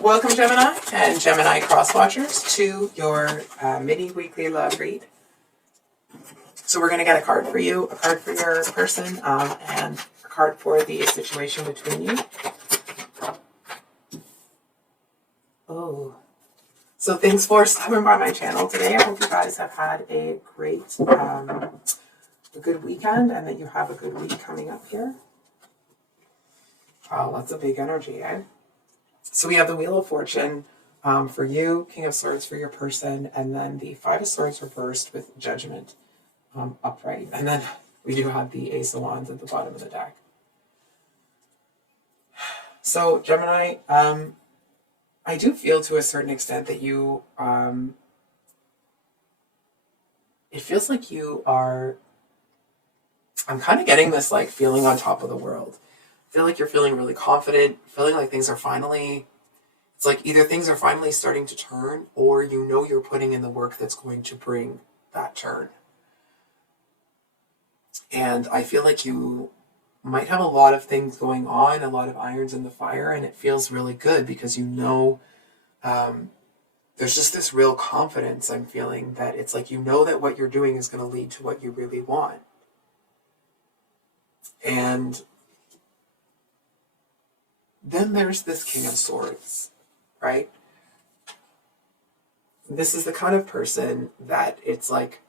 Welcome, Gemini and Gemini cross-watchers, to your mini weekly love read. So we're going to get a card for you, a card for your person, and a card for the situation between you. Oh, so thanks for stopping by my channel today. I hope you guys have had a great, a good weekend, and that you have a good week coming up here. Wow, that's a big energy, eh? So we have the Wheel of Fortune for you, King of Swords for your person, and then the Five of Swords reversed with Judgment upright. And then we do have the Ace of Wands at the bottom of the deck. So Gemini, I do feel to a certain extent that you, it feels like you are, I'm kind of getting this like feeling on top of the world. I feel like you're feeling really confident, feeling like things are finally, it's like either things are finally starting to turn, or you know you're putting in the work that's going to bring that turn. And I feel like you might have a lot of things going on, a lot of irons in the fire, and it feels really good because you know there's just this real confidence I'm feeling that it's like you know that what you're doing is going to lead to what you really want. And then there's this King of Swords, right? This is the kind of person that it's like,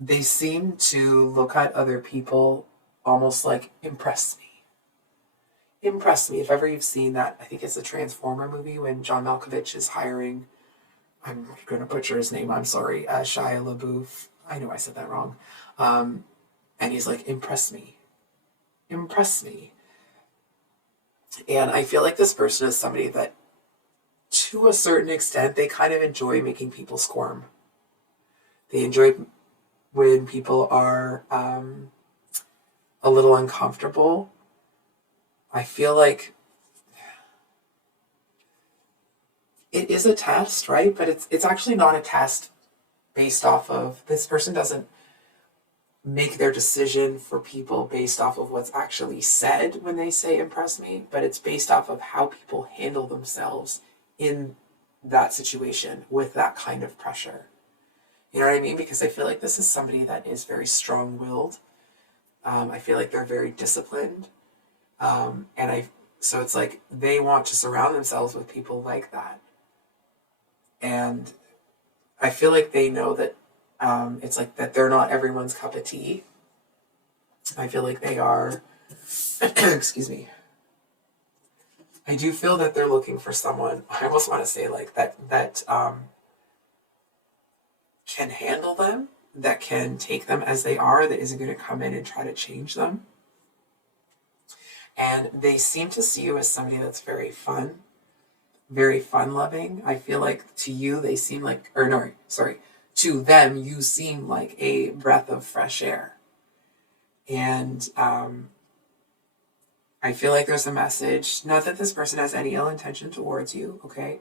they seem to look at other people almost like, impress me. Impress me. If ever you've seen that, I think it's a Transformer movie when John Malkovich is hiring, I'm going to butcher his name, I'm sorry, Shia LaBeouf. I know I said that wrong. And he's like, impress me. Impress me. And I feel like this person is somebody that, to a certain extent, they kind of enjoy making people squirm. They enjoy when people are a little uncomfortable. I feel like it is a test, right? But it's actually not a test based off of, this person doesn't make their decision for people based off of what's actually said when they say impress me, but it's based off of how people handle themselves in that situation with that kind of pressure. You know what I mean? Because I feel like this is somebody that is very strong-willed. I feel like they're very disciplined. So it's like they want to surround themselves with people like that. And I feel like they know that it's like that they're not everyone's cup of tea. I feel like they are, excuse me. I do feel that they're looking for someone, I almost want to say like that can handle them, that can take them as they are, that isn't going to come in and try to change them. And they seem to see you as somebody that's very fun-loving. I feel like to you, they seem like, or no, sorry, to them, you seem like a breath of fresh air. And I feel like there's a message, not that this person has any ill intention towards you, okay?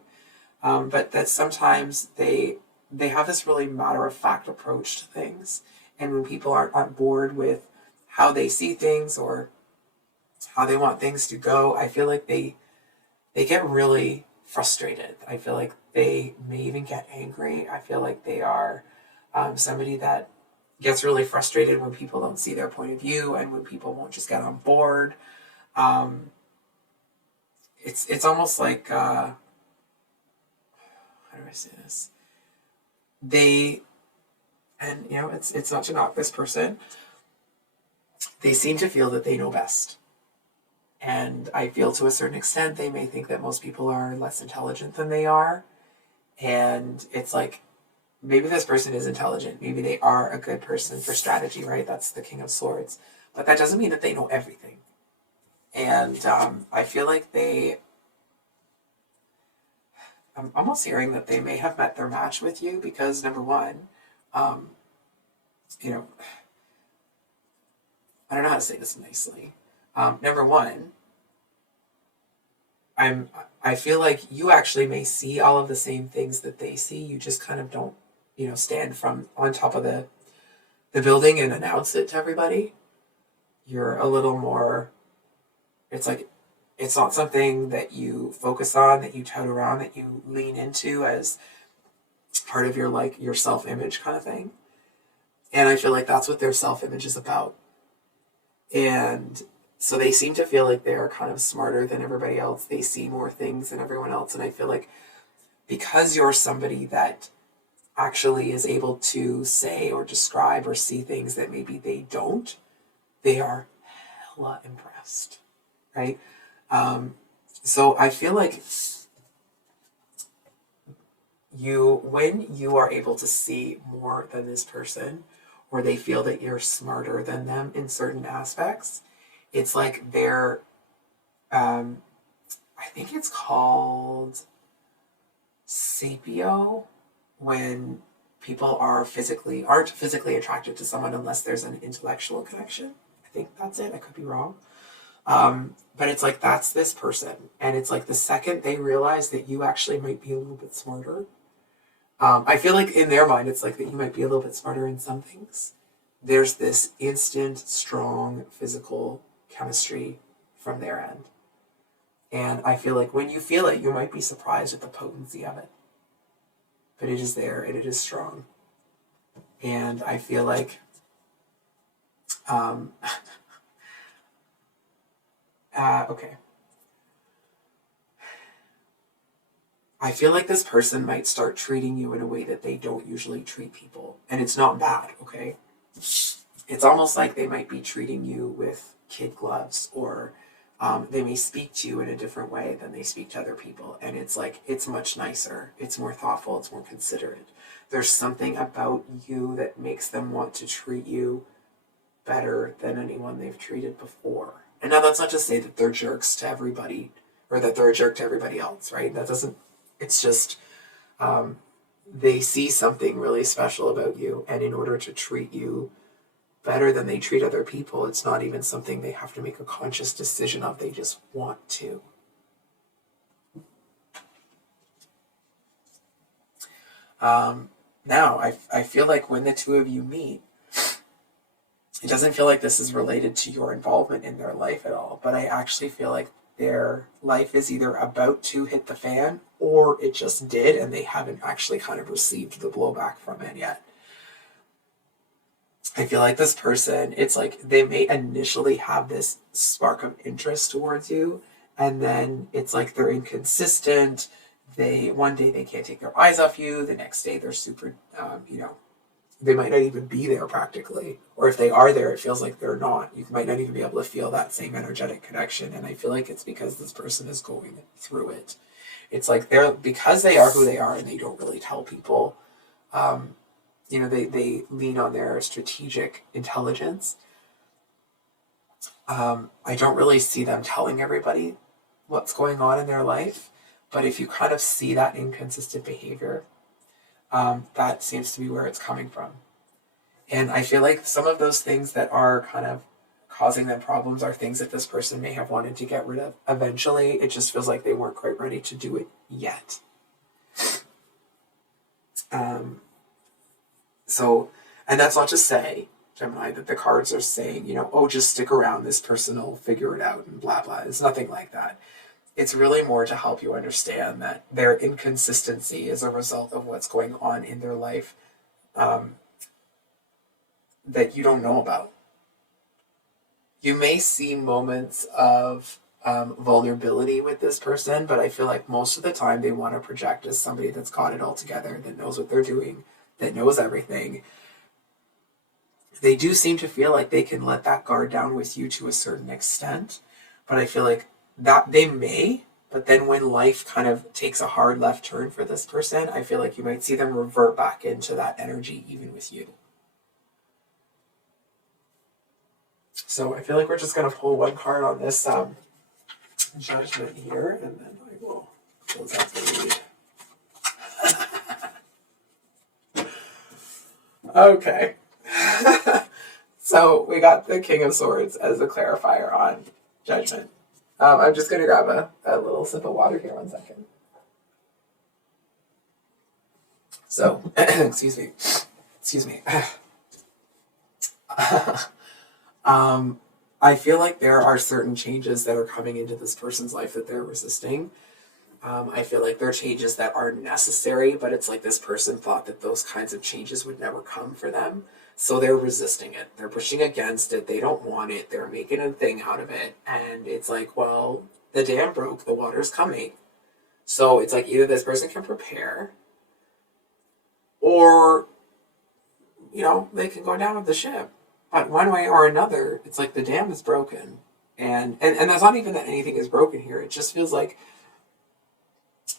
But that sometimes they have this really matter-of-fact approach to things. And when people aren't on board with how they see things or how they want things to go, I feel like they get really frustrated. I feel like they may even get angry. I feel like they are somebody that gets really frustrated when people don't see their point of view and when people won't just get on board. It's almost like, how do I say this? And you know, it's not to knock this person. They seem to feel that they know best. And I feel to a certain extent, they may think that most people are less intelligent than they are. And it's like, maybe this person is intelligent. Maybe they are a good person for strategy, right? That's the King of Swords. But that doesn't mean that they know everything. And I feel like I'm almost hearing that they may have met their match with you because, number one, you know, I don't know how to say this nicely. Number one, I feel like you actually may see all of the same things that they see. You just kind of don't, you know, stand from on top of the building and announce it to everybody. You're a little more, it's like It's not something that you focus on, that you tout around, that you lean into as part of your like your self-image kind of thing. And I feel like that's what their self-image is about. And so they seem to feel like they're kind of smarter than everybody else. They see more things than everyone else. And I feel like because you're somebody that actually is able to say or describe or see things that maybe they don't, they are hella impressed, right? So I feel like when you are able to see more than this person, or they feel that you're smarter than them in certain aspects, it's like they're, I think it's called sapio, when people aren't physically attracted to someone unless there's an intellectual connection. I think that's it. I could be wrong. But it's like, that's this person. And it's like the second they realize that you actually might be a little bit smarter, I feel like in their mind, it's like that you might be a little bit smarter in some things. There's this instant, strong physical chemistry from their end. And I feel like when you feel it, you might be surprised at the potency of it. But it is there and it is strong. And I feel like, okay. I feel like this person might start treating you in a way that they don't usually treat people. And it's not bad, okay? It's almost like they might be treating you with kid gloves, or they may speak to you in a different way than they speak to other people. And it's like, it's much nicer. It's more thoughtful. It's more considerate. There's something about you that makes them want to treat you better than anyone they've treated before. And now that's not to say that they're jerks to everybody, or that they're a jerk to everybody else, right? That doesn't, it's just, they see something really special about you. And in order to treat you better than they treat other people, it's not even something they have to make a conscious decision of. They just want to. Now, I feel like when the two of you meet, it doesn't feel like this is related to your involvement in their life at all, but I actually feel like their life is either about to hit the fan, or it just did and they haven't actually kind of received the blowback from it yet. I feel like this person, it's like they may initially have this spark of interest towards you, and then it's like they're inconsistent. One day they can't take their eyes off you, the next day they're super, they might not even be there practically. Or if they are there, it feels like they're not. You might not even be able to feel that same energetic connection. And I feel like it's because this person is going through it. It's like because they are who they are and they don't really tell people, they lean on their strategic intelligence. I don't really see them telling everybody what's going on in their life. But if you kind of see that inconsistent behavior, that seems to be where it's coming from. And I feel like some of those things that are kind of causing them problems are things that this person may have wanted to get rid of eventually. It just feels like they weren't quite ready to do it yet. And that's not to say, Gemini, that the cards are saying, just stick around, this person will figure it out and blah, blah. It's nothing like that. It's really more to help you understand that their inconsistency is a result of what's going on in their life that you don't know about. You may see moments of vulnerability with this person, but I feel like most of the time they want to project as somebody that's got it all together, that knows what they're doing, that knows everything. They do seem to feel like they can let that guard down with you to a certain extent, but I feel like that they may, but then when life kind of takes a hard left turn for this person, I feel like you might see them revert back into that energy even with you. So I feel like we're just going to pull one card on this judgment here, and then I will close out the read. Okay. So we got the King of Swords as a clarifier on judgment. I'm just going to grab a little sip of water here, 1 second. So, excuse me. I feel like there are certain changes that are coming into this person's life that they're resisting. I feel like there are changes that are necessary, but it's like this person thought that those kinds of changes would never come for them. So they're resisting it. They're pushing against it. They don't want it. They're making a thing out of it. And it's like, well, the dam broke. The water's coming. So it's like either this person can prepare or, you know, they can go down with the ship. But one way or another, it's like the dam is broken. And that's not even that anything is broken here. It just feels like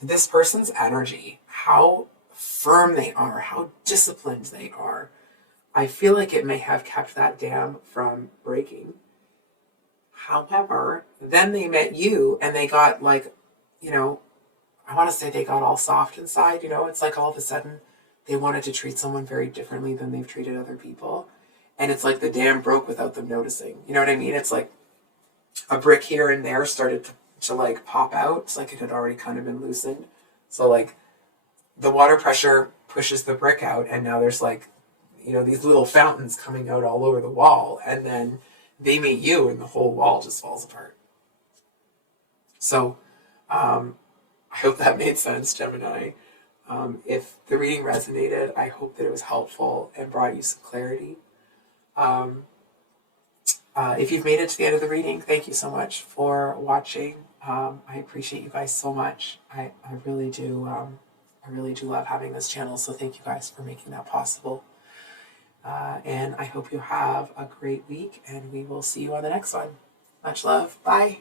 this person's energy, how firm they are, how disciplined they are, I feel like it may have kept that dam from breaking. However, then they met you and they got like, you know, I want to say they got all soft inside, you know, it's like all of a sudden they wanted to treat someone very differently than they've treated other people. And it's like the dam broke without them noticing. You know what I mean? It's like a brick here and there started to like pop out. It's like it had already kind of been loosened. So like the water pressure pushes the brick out and now there's like, you know, these little fountains coming out all over the wall. And then they meet you and the whole wall just falls apart. So I hope that made sense, Gemini. If the reading resonated, I hope that it was helpful and brought you some clarity. If you've made it to the end of the reading, thank you so much for watching. I appreciate you guys so much. I really do. I really do love having this channel. So thank you guys for making that possible. And I hope you have a great week and we will see you on the next one. Much love. Bye.